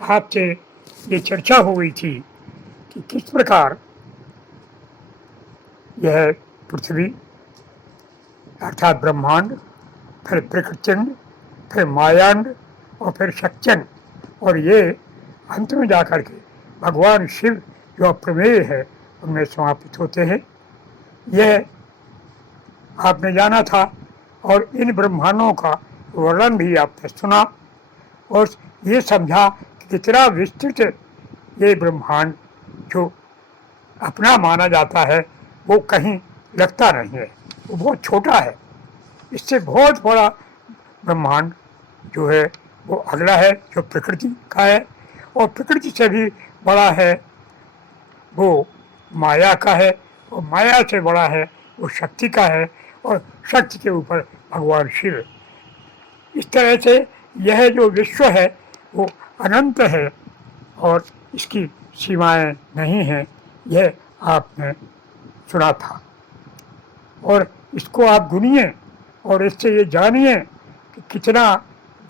आपसे ये चर्चा हो गई थी कि किस प्रकार यह पृथ्वी अर्थात ब्रह्मांड, फिर प्रकृतिंड, फिर मायांड और फिर शक्त्यंड, और ये अंत में जाकर के भगवान शिव जो अप्रमेय है उनमें समापित होते हैं। यह आपने जाना था और इन ब्रह्मांडों का वर्णन भी आपने सुना और ये समझा कि कितना विस्तृत ये ब्रह्मांड जो अपना माना जाता है वो कहीं लगता नहीं है, वो बहुत छोटा है। इससे बहुत बड़ा ब्रह्मांड जो है वो अगला है जो प्रकृति का है, और प्रकृति से भी बड़ा है वो माया का है, और माया से बड़ा है वो शक्ति का है, और शक्ति के ऊपर भगवान शिव। इस तरह से यह जो विश्व है वो अनंत है और इसकी सीमाएं नहीं हैं, यह आपने सुना था। और इसको आप गुनिए और इससे ये जानिए कि कितना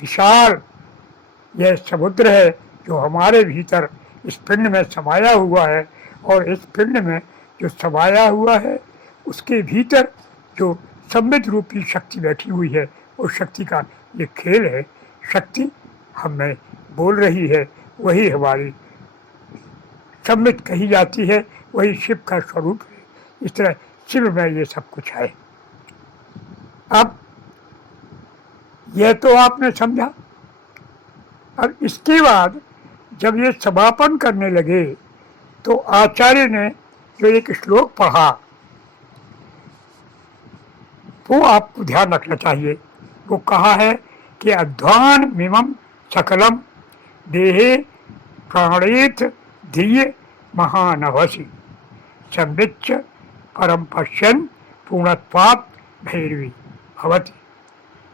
विशाल यह समुद्र है जो हमारे भीतर इस पिंड में समाया हुआ है, और इस पिंड में जो समाया हुआ है उसके भीतर जो संबित रूपी शक्ति बैठी हुई है, उस शक्ति का ये खेल है। शक्ति हमें बोल रही है, वही हमारी संबित कही जाती है, वही शिव का स्वरूप है। इस तरह शिव में ये सब कुछ है। अब यह तो आपने समझा। अब इसके बाद जब ये समापन करने लगे तो आचार्य ने जो एक श्लोक पढ़ा वो आपको ध्यान रखना चाहिए। वो कहा है कि अध्वान मिमम सकलम देहे प्राणेत धीय महानवसी संविच्च परम पश्यन पूर्णत्वात् भैरवी भवति।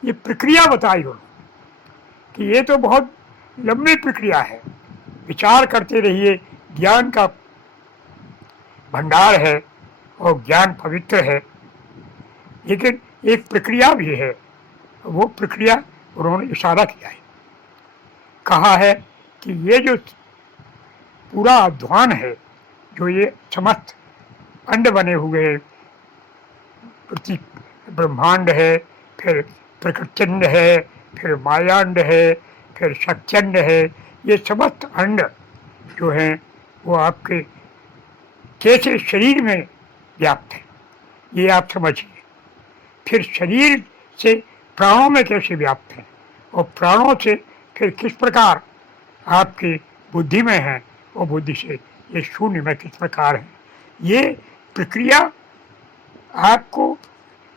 ये प्रक्रिया बताई उन्होंने कि ये तो बहुत लंबी प्रक्रिया है, विचार करते रहिए। ज्ञान का भंडार है और ज्ञान पवित्र है, लेकिन एक प्रक्रिया भी है। वो प्रक्रिया उन्होंने इशारा किया है, कहा है कि ये जो पूरा अध्वान है, जो ये समस्त अंड बने हुए हैं, प्रति ब्रह्मांड है, फिर प्रकृतिंड है, फिर मायांड है, फिर शक्त्यंड है, ये समस्त अंड जो हैं वो आपके कैसे शरीर में व्याप्त है ये आप समझिए। फिर शरीर से प्राणों में कैसे व्याप्त है, और प्राणों से फिर किस प्रकार आपकी बुद्धि में है, और बुद्धि से ये शून्य में किस प्रकार है। ये प्रक्रिया आपको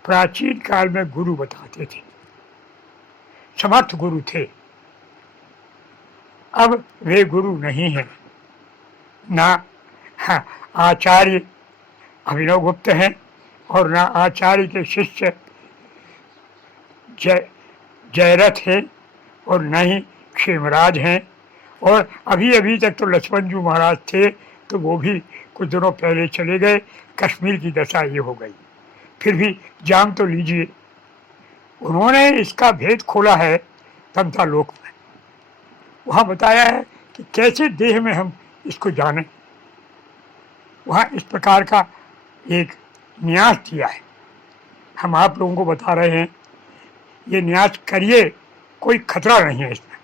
प्राचीन काल में गुरु बताते थे, समर्थ गुरु थे। अब वे गुरु नहीं हैं, ना आचार्य अभिनव गुप्त हैं और ना आचार्य के शिष्य जयरथ हैं, और न ही क्षेमराज हैं, और अभी अभी तक तो लक्ष्मण जी महाराज थे, तो वो भी कुछ दिनों पहले चले गए। कश्मीर की दशा ये हो गई। फिर भी जान तो लीजिए, उन्होंने इसका भेद खोला है तंत्रा लोक में। वहाँ बताया है कि कैसे देह में हम इसको जानें। वहाँ इस प्रकार का एक न्यास दिया है, हम आप लोगों को बता रहे हैं। ये न्यास करिए, कोई खतरा नहीं है इसमें।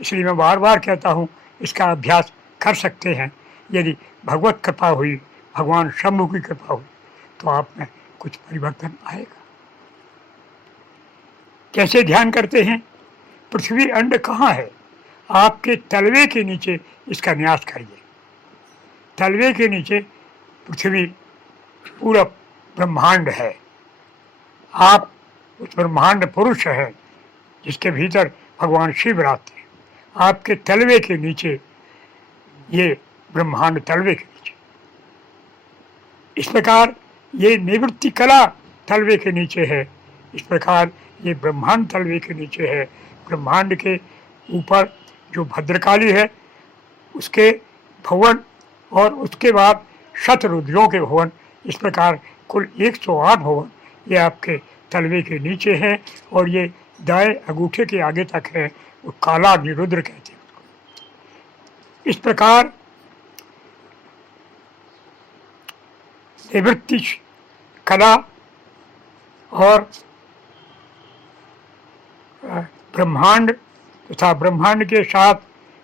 इसलिए मैं बार बार कहता हूँ इसका अभ्यास कर सकते हैं। यदि भगवत कृपा हुई, भगवान शंभु की कृपा हुई, तो आप में कुछ परिवर्तन आएगा। कैसे ध्यान करते हैं? पृथ्वी अंड कहाँ है? आपके तलवे के नीचे इसका न्यास करिए। तलवे के नीचे पृथ्वी पूरा ब्रह्मांड है। आप उस ब्रह्मांड पुरुष है जिसके भीतर भगवान शिव रहते हैं। आपके तलवे के नीचे ये ब्रह्मांड तलवे के नीचे, इस प्रकार ये निवृत्ति कला तलवे के नीचे है, इस प्रकार ये ब्रह्मांड तलवे के नीचे है। ब्रह्मांड के ऊपर जो भद्रकाली है उसके भवन, और उसके बाद शतरुद्रों के भवन, इस प्रकार कुल 108 भवन ये आपके तलवे के नीचे हैं। और ये दाएं अंगूठे के आगे तक है, वो काला अग्निरुद्र कहते हैं उसको। इस प्रकार निवृत्ति कला और ब्रह्मांड तथा ब्रह्मांड के साथ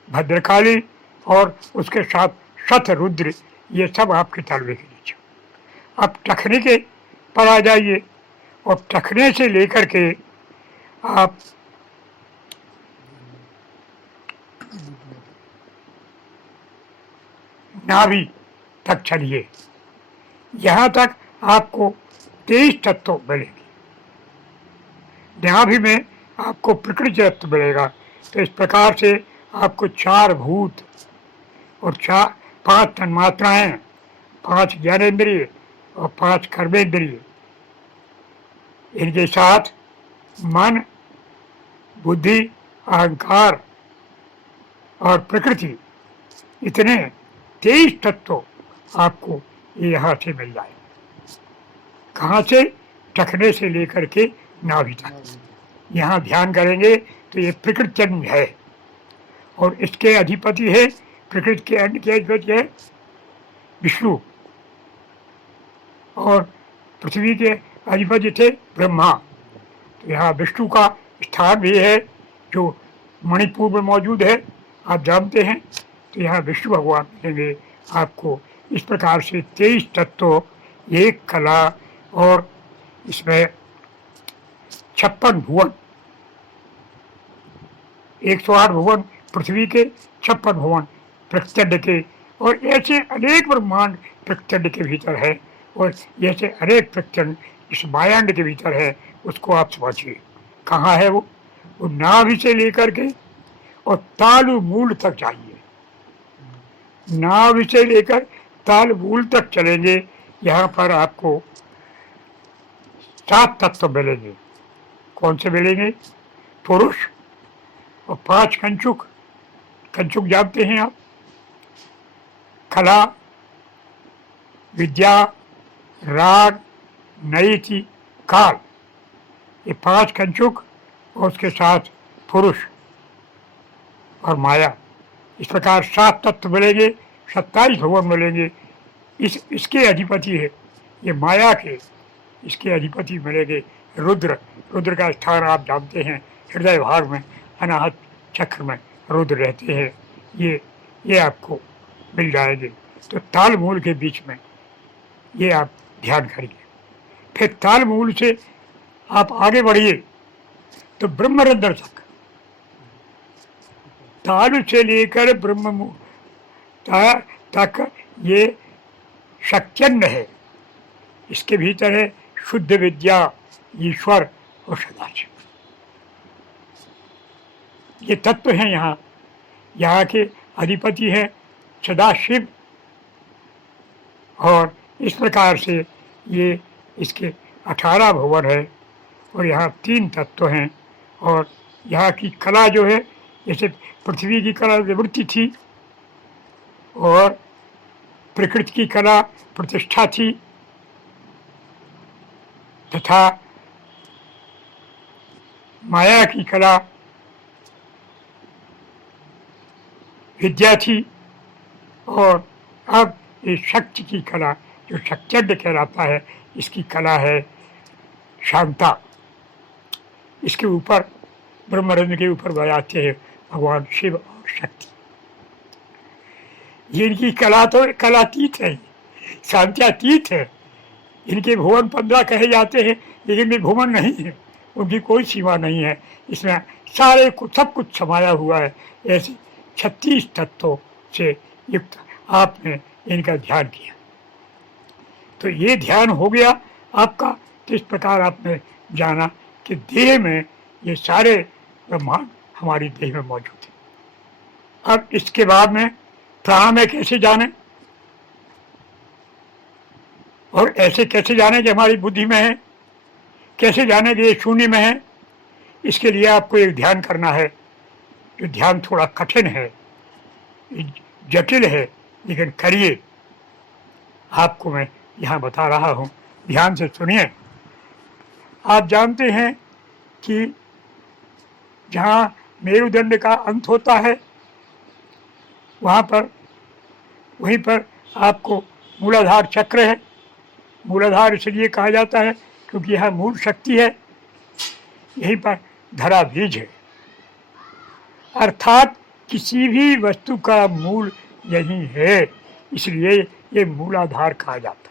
भद्रकाली और उसके साथ शतरुद्र, ये सब आपके तलवे के नीचे। अब टखने के पर आ जाइए, और टखने से लेकर के आप नाभि तक चलिए, यहाँ तक आपको 23 तत्व मिलेंगे। नाभि में आपको प्रकृति तत्व मिलेगा। तो इस प्रकार से आपको 4 भूत और 5 तन्मात्राएं, 5 ज्ञानेंद्रिय और 5 कर्मेंद्रिय, इनके साथ मन, बुद्धि, अहंकार और प्रकृति, इतने 23 तत्व आपको यहाँ से मिल जाए। कहाँ से? टखने से लेकर के नाभि तक। यहाँ ध्यान करेंगे तो ये प्रकृति है, और इसके अधिपति है, प्रकृति के अंड के अधिपति है विष्णु, और पृथ्वी के अधिपति थे ब्रह्मा। तो यहाँ विष्णु का स्थान भी है जो मणिपुर में मौजूद है, आप जानते हैं। तो यहाँ विष्णु भगवान मिलेंगे आपको। इस प्रकार से 23 तत्व, एक कला, और इसमें 56 भुवन, 108 भुवन पृथ्वी के, 56 भुवन प्रत्यंड के, और ऐसे अनेक ब्रह्मांड प्रत्यंड के भीतर है, और ऐसे अनेक प्रत्यंड इस मायांड के भीतर है। उसको आप समझिए कहाँ है वो नाभि से लेकर के और तालु मूल तक जाइए। नाभि से लेकर ताल मूल तक चलेंगे, यहाँ पर आपको 7 तत्व मिलेंगे। कौन से मिलेंगे? पुरुष और 5 कंचुक। कंचुक जानते हैं आप? कला, विद्या, राग, नैति, काल, ये 5 कंचुक, और उसके साथ पुरुष और माया। इस प्रकार 7 तत्व मिलेंगे, 27 भुवन मिलेंगे। इसके अधिपति है ये माया के, इसके अधिपति मिलेंगे रुद्र। रुद्र का स्थान आप जानते हैं, हृदय भाग में, अनाहत चक्र में रुद्र रहते हैं। ये आपको मिल जाएंगे। तो ताल मूल के बीच में ये आप ध्यान करिए। फिर ताल मूल से आप आगे बढ़िए तो ब्रह्मरंध्र ताल से लेकर ब्रह्म तक ये शक्त्यन्न है। इसके भीतर है शुद्ध विद्या, ईश्वर और सदाशिव। ये तत्व हैं यहाँ के अधिपति है सदाशिव। और इस प्रकार से ये इसके 18 भुवन है, और यहाँ 3 तत्व हैं। और यहाँ की कला जो है, जैसे पृथ्वी की कला निवृत्ति थी, और प्रकृति की कला प्रतिष्ठा थी, तथा माया की कला विद्या थी, और अब ये शक्ति की कला जो शक्त्यंड कहलाता है, इसकी कला है शांता। इसके ऊपर ब्रह्मरंध्र के ऊपर बजाते हैं भगवान शिव और शक्ति। ये इनकी कला तो कलातीत है, शांत्यातीत है। इनके भुवन 15 कहे जाते हैं, लेकिन ये भुवन नहीं है, उनकी कोई सीमा नहीं है। इसमें सारे कुछ सब कुछ समाया हुआ है। ऐसे 36 तत्वों से युक्त आपने इनका ध्यान किया, तो ये ध्यान हो गया आपका। तो इस प्रकार आपने जाना कि देह में ये सारे ब्रह्मांड हमारी देह में मौजूद है। अब इसके बाद में प्राण में कैसे जाने, और ऐसे कैसे जाने कि हमारी बुद्धि में है, कैसे जाने कि ये शून्य में है। इसके लिए आपको एक ध्यान करना है। जो ध्यान थोड़ा कठिन है, जटिल है, लेकिन करिए। आपको मैं यहाँ बता रहा हूँ, ध्यान से सुनिए। आप जानते हैं कि जहाँ मेरुदंड का अंत होता है, वहीं पर आपको मूलाधार चक्र है। मूलाधार इसलिए कहा जाता है क्योंकि यह मूल शक्ति है, यहीं पर धरा बीज है, अर्थात किसी भी वस्तु का मूल यही है, इसलिए ये मूलाधार कहा जाता है।